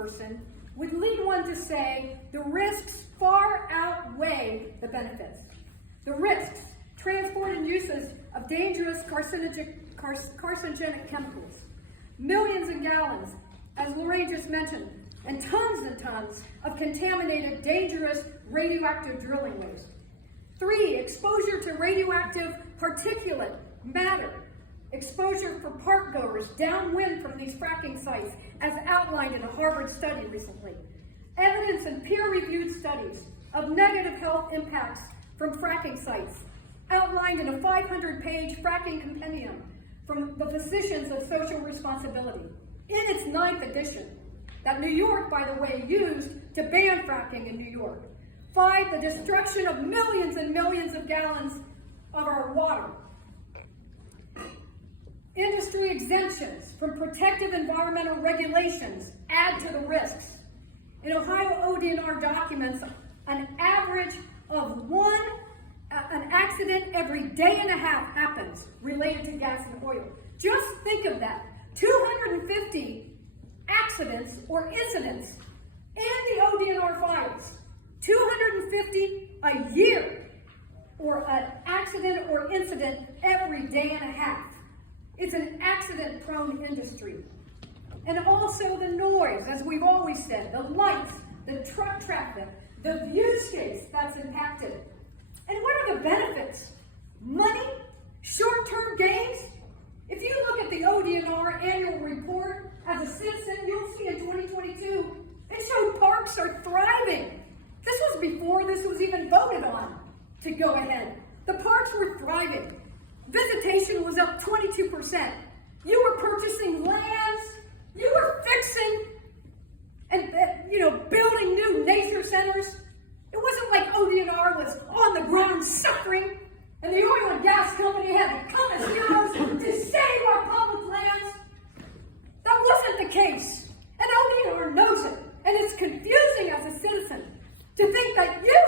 person would lead one to say the risks far outweigh the benefits. The risks, transport and uses of dangerous carcinogenic chemicals, millions of gallons, as Lorraine just mentioned, and tons of contaminated, dangerous, radioactive drilling waste. 3, exposure to radioactive particulate matter, exposure for park goers downwind from these fracking sites, as outlined in a Harvard study recently. Evidence and peer-reviewed studies of negative health impacts from fracking sites, outlined in a 500-page fracking compendium from the Physicians of Social Responsibility, in its 9th edition, that New York, by the way, used to ban fracking in New York. 5, the destruction of millions and millions of gallons of our water. Industry exemptions from protective environmental regulations add to the risks. In Ohio ODNR documents, an average of an accident every day and a half happens related to gas and oil. Just think of that. 250 accidents or incidents in the ODNR files. 250 a year, or an accident or incident every day and a half. It's an accident-prone industry. And also the noise, as we've always said, the lights, the truck traffic, the viewscapes that's impacted. And what are the benefits? Money? Short-term gains? If you look at the ODNR annual report as a citizen, you'll see in 2022, it showed parks are thriving. This was before this was even voted on to go ahead. The parks were thriving. Visitation was up 22%. You were purchasing lands. You were fixing and building new nature centers. It wasn't like ODNR was on the ground suffering, and the oil and gas company had to come as heroes to save our public lands. That wasn't the case, and ODNR knows it, and it's confusing as a citizen to think that you